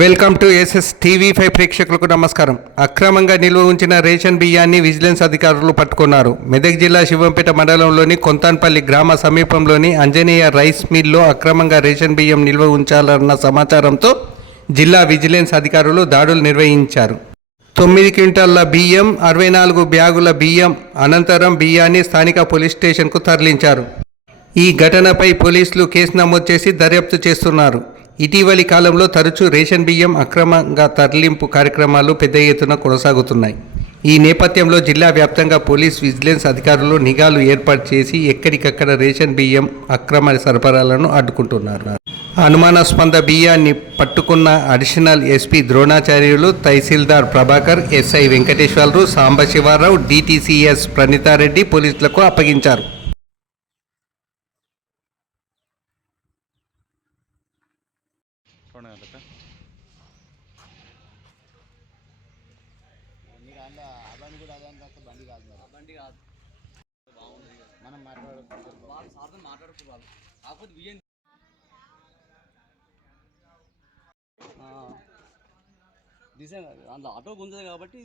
Welcome to SS TV5 ప్రేక్షకులకు నమస్కారం. అక్రమంగా నిల్వ ఉంచిన రేషన్ బియ్యాన్ని విజిలెన్స్ అధికారులు పట్టుకున్నారు. మెదక్ జిల్లా శివంపేట మండలంలోని కొంతాన్పల్లి గ్రామ సమీపంలోని అంజనేయ రైస్ మిల్లో అక్రమంగా రేషన్ బియ్యం నిల్వ ఉంచాలన్న సమాచారంతో జిల్లా విజిలెన్స్ అధికారులు దాడులు నిర్వహించారు. 9 క్వింటాళ్ల బియ్యం, 64 బ్యాగుల బియ్యం అనంతరం బియ్యాన్ని స్థానిక పోలీస్ స్టేషన్కు తరలించారు. ఈ ఘటనపై పోలీసులు కేసు నమోదు చేసి దర్యాప్తు చేస్తున్నారు. ఇటీవలి కాలంలో తరచూ రేషన్ బియ్యం అక్రమంగా తరలింపు కార్యక్రమాలు పెద్ద ఎత్తున కొనసాగుతున్నాయి. ఈ నేపథ్యంలో జిల్లా వ్యాప్తంగా పోలీస్ విజిలెన్స్ అధికారులు నిఘాలు ఏర్పాటు చేసి ఎక్కడికక్కడ రేషన్ బియ్యం అక్రమ సరఫరాలను అడ్డుకుంటున్నారు. అనుమానాస్పద బియ్యాన్ని పట్టుకున్న అడిషనల్ ఎస్పీ ద్రోణాచార్యులు, తహసీల్దార్ ప్రభాకర్, ఎస్ఐ వెంకటేశ్వరరావు, సాంబశివరావు, డిటిసిఎస్ ప్రణీతారెడ్డి పోలీసులకు అప్పగించారు. బండి కాదు మనం మాట్లాడుకోవాలి కాకపోతే బియ్యం డిజైన్ అందులో ఆటో గుంజదు కాబట్టి